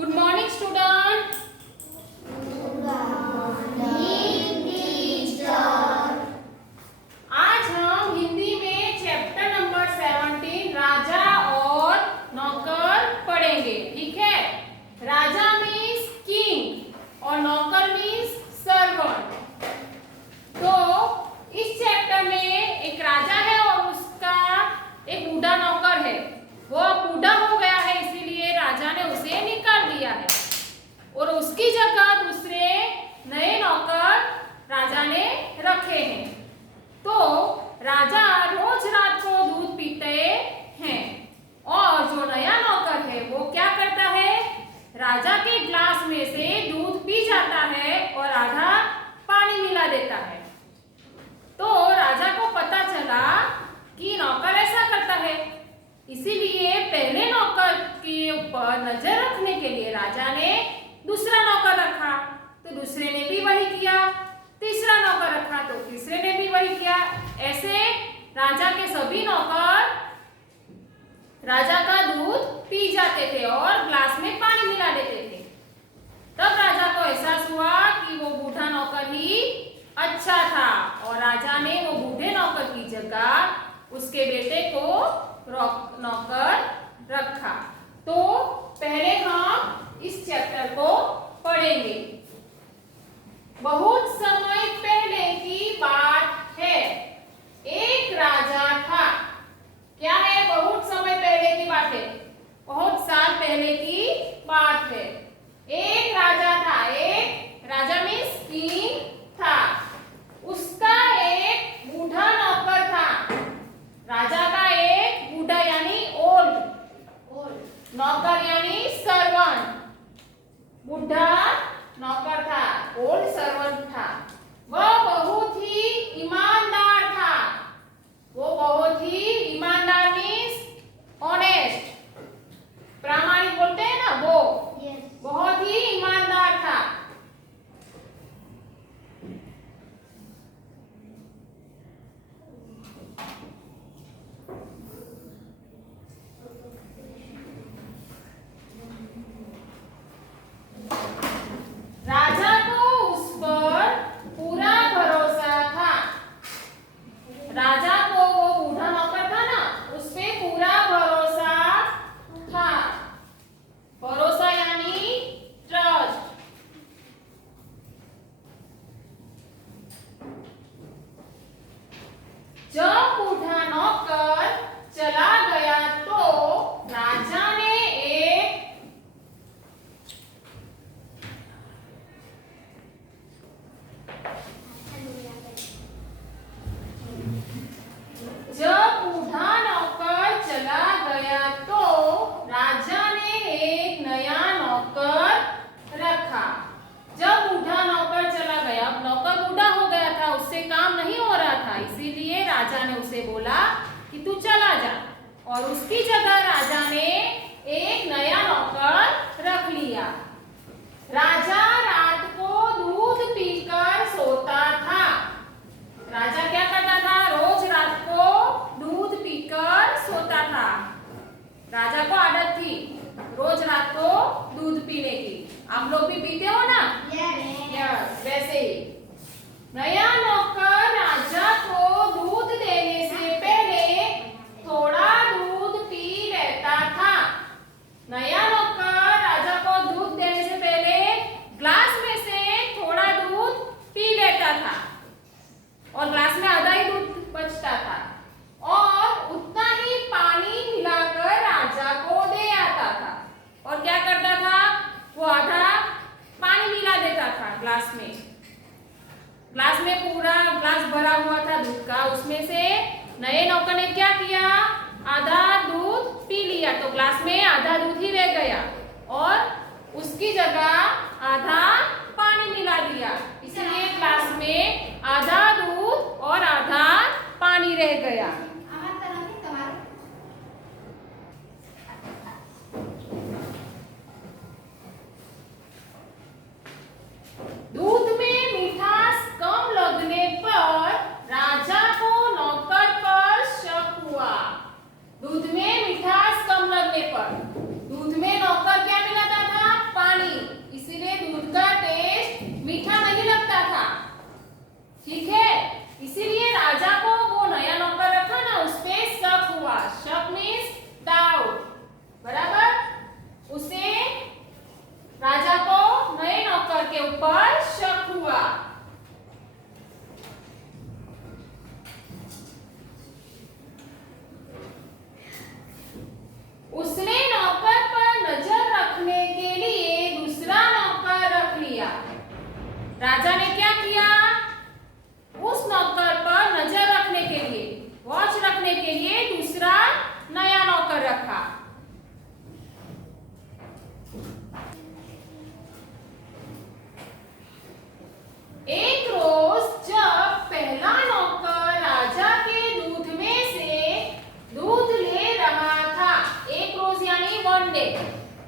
Good morning student. आज हम हिंदी में चैप्टर नंबर 17 राजा और नौकर पढ़ेंगे। ठीक है। राजा मीन्स किंग और नौकर मीन्स सर्वेंट। तो इस चैप्टर में एक राजा है और उसका एक बूढ़ा नौकर है। वो बूढ़ा हो गया है, इसीलिए राजा ने उसे निकाल दिया है और उसकी जगह दूसरे नए नौकर राजा ने रखे हैं। तो राजा रोज रात को दूध पीते हैं और जो नया नौकर है वो क्या करता है, राजा के ग्लास में से दूध पी जाता है और आधा पानी मिला देता है। तो राजा को पता चला कि नौकर ऐसा करता है, इसीलिए पहले नौकर के ऊपर नजर रखने के लिए राजा ने दूसरा नौकर रखा। तो दूसरे ने भी वही किया, तीसरा नौकर रखा तो तीसरे ने भी वही किया। ऐसे राजा के सभी नौकर राजा का दूध पी जाते थे और ग्लास में पानी मिला देते थे। तब राजा को एहसास हुआ कि वो बूढ़ा नौकर ही अच्छा था और राजा ने वो बूढ़े नौकर की जगह उसके बेटे को नौकर रखा। तो पहले हम इस चैप्टर को पढ़ेंगे। बहुत समय पहले की बात है, एक राजा था। क्या है? बहुत समय पहले की बात है, बहुत साल पहले की बात है। एक राजा था, एक राजा मीन्स किंग था। उसका एक बूढ़ा नौकर था। राजा का एक बूढ़ा यानी ओल्ड, नौकर यानी सर्वेंट। बूढ़ा नौकर था, ओल्ड सर्वेंट था। वह बहुत ही ईमानदार था। वो बहुत ही ईमानदार मीन्स ऑनेस्ट, प्रामाणिक बोलते हैं ना, वो बहुत ही ईमानदार था। राजा को उस पर पूरा भरोसा था। राजा को वो बूढ़ा नौकर था ना, उस पे पूरा भरोसा था। भरोसा यानी ट्रस्ट। जब बूढ़ा नौकर चला गया तो राजा ने एक नया नौकर रखा। जब बूढ़ा नौकर चला गया, अब नौकर बूढ़ा हो गया था, उससे काम नहीं हो रहा था, इसीलिए राजा ने उसे बोला कि तू चला जा। और उसकी जगह राजा ने एक नया नौकर रख लिया। राजा रात को दूध पीकर सोता था। राजा क्या करता था? रोज रात को दूध पीकर सोता था। राजा को आदत थी रोज रात को दूध पीने की। आप लोग भी पीते हो ना? यस, वैसे ही नया नौकर राजा को दूध देने से पहले थोड़ा दूध पी लेता था। नया नौकर राजा को दूध देने से पहले ग्लास में से थोड़ा दूध पी लेता था और ग्लास में आधा ही दूध बचता था और उतना ही पानी मिलाकर राजा को दे आता था। और क्या करता था? वो आधा पानी मिला देता था ग्लास में। ग्लास में पूरा ग्लास भरा हुआ था दूध का, उसमें से नए नौकर ने क्या किया? आधा दूध पी लिया तो ग्लास में आधा दूध ही रह गया और उसकी जगह आधा पानी मिला दिया, इसलिए ग्लास में आधा दूध और आधा पानी रह गया। दूध में मिठास कम लगने पर राजा को नौकर पर शक हुआ। दूध में मिठास कम लगने पर दूध में नौकर क्या मिलाता था?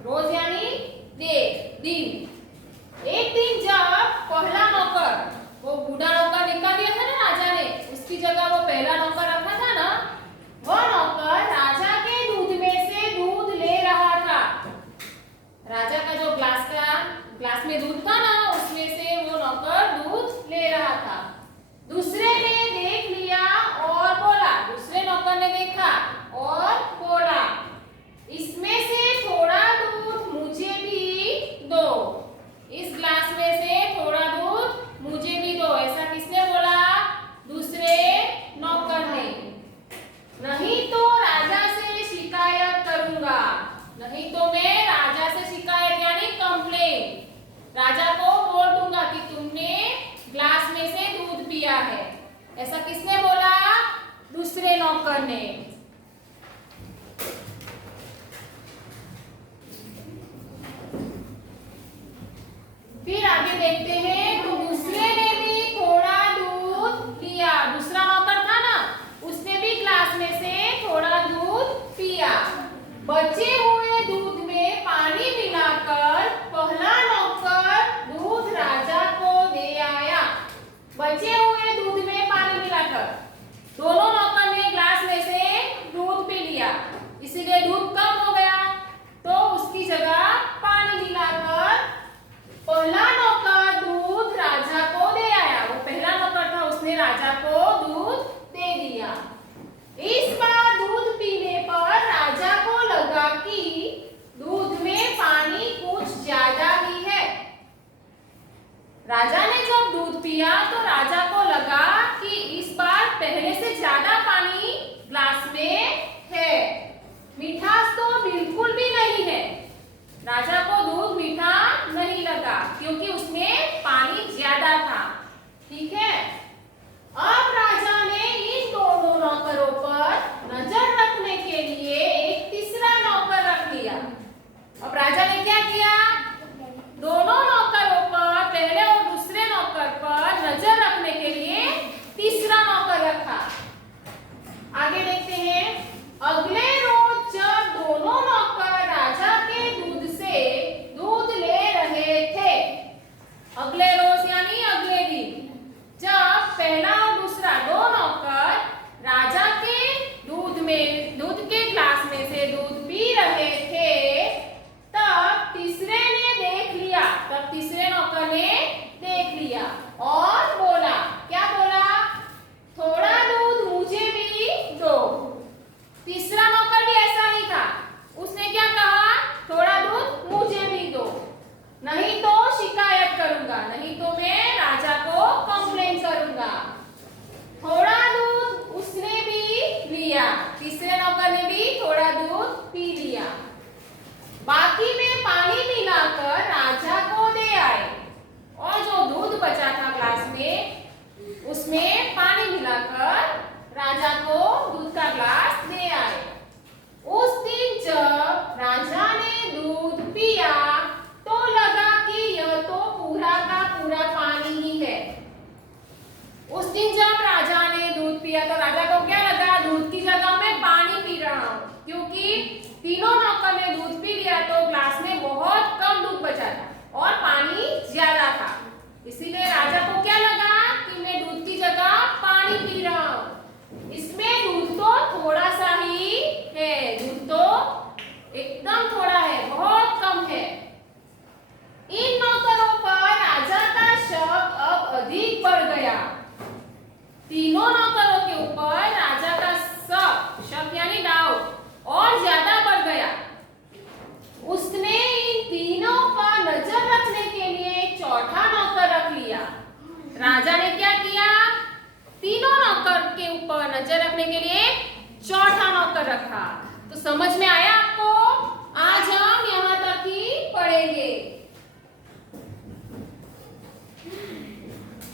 रोज यानी दिन। एक दिन जब पहला नौकर, वो बूढ़ा नौकर निकाल दिया था ना राजा ने, उसकी जगह वो पहला नौकर रखा था ना, वो नौकर राजा के दूध में से दूध ले रहा था। राजा का जो ग्लास में दूध था ना, उसमें से वो नौकर दूध ले रहा था। दूसरे ने देख लिया और बोला, दूसरे नौकर ने देखा और बोला, इसमें से थोड़ा दूध मुझे भी दो, इस ग्लास में से थोड़ा दूध मुझे भी दो। ऐसा किसने बोला? दूसरे नौकर ने। नहीं तो राजा से शिकायत करूंगा, नहीं तो मैं राजा से शिकायत यानी कंप्लेन, राजा को बोल दूंगा कि तुमने ग्लास में से दूध पिया है। ऐसा किसने बोला? दूसरे नौकर ने। फिर आगे देखते हैं, तो दूसरे ने भी थोड़ा दूध लिया। दूसरा नौकर था ना, उसने भी ग्लास में से थोड़ा दूध पिया। बचे हुए दूध में पानी मिलाकर पहला नौकर दूध राजा को दे आया। बचे हुए दूध में पानी मिलाकर दोनों नौकर ने ग्लास में से दूध पी लिया, इसीलिए दूध कम हो गया, तो उसकी जगह पानी मिलाकर पहला नौकर दूध राजा को दे आया। वो पहला नौकर था, उसने राजा को दूध दे दिया। इस बार दूध पीने पर राजा को लगा कि दूध में पानी कुछ ज्यादा ही है। राजा ने जब दूध पिया तो राजा को लगा कि इस बार पहले से ज्यादा पानी ग्लास में है। मिठास तो बिल्कुल भी नहीं है। राजा को दूध मीठा नहीं लगा क्योंकि उसमें पानी ज्यादा था। ठीक है, अब राजा ने इन दोनों नौकरों पर नजर रखने के लिए एक तीसरा नौकर रख लिया। अब राजा ने क्या किया? दोनों नौकरों पर, पहले और दूसरे नौकर पर नजर रखने के लिए तीसरा नौकर रखा। आगे देखते हैं, अगले रोज जब दोनों नौकर राजा के दूध से दूध ले रहे थे, अगले रोज यानी अगले दिन, जब पहला और दूसरा दो नौकर राजा के दूध के ग्लास में से दूध पी रहे थे, तब तीसरे ने देख लिया, तब तीसरे नौकर ने देख लिया और बोला, क्या बोला? थोड़ा दूध मुझे भी दो। तीसरा नौकर भी ऐसा ही था, उसने क्या कहा? थोड़ा दूध मुझे भी दो, नहीं तो शिकायत करूंगा, नहीं तो मैं राजा को कंप्लेन करूंगा। थोड़ा दूध उसने भी लिया, तीसरे नौकर ने भी थोड़ा दूध पी लिया। बाकी में पानी मिलाकर राजा को दे आए और जो दूध बचा था ग्लास में, उसमें पानी मिलाकर राजा को दूध का ग्लास दे आए। उस दिन जब राजा ने दूध पिया तो लगा कि यह तो पूरा का पूरा पानी ही है। उस दिन जब राजा ने दूध पिया तो राजा को क्या लगा? दूध की जगह मैं पानी पी रहा हूँ, क्योंकि तीनों नौकर ने दूध पी लिया तो ग्लास में बहुत कम दूध बचा था और पानी ज्यादा था। इसीलिए राजा को क्या लगा कि मैं दूध की जगह पानी पी रहा हूँ, इसमें दूध तो थोड़ा सा ही है, दूध तो एकदम थोड़ा है, बहुत कम है। इन नौकरों पर राजा का शक अब अधिक बढ़ गया। तीनों नौकरों के ऊपर राजा का शक यानी डाउट और ज्यादा बढ़ गया। उसने इन तीनों पर नजर रखने के लिए एक चौथा नौकर रख लिया। राजा ने क्या किया? तीनों नौकर के ऊपर नजर रखने के लिए चौथा नौकर रखा। तो समझ में आया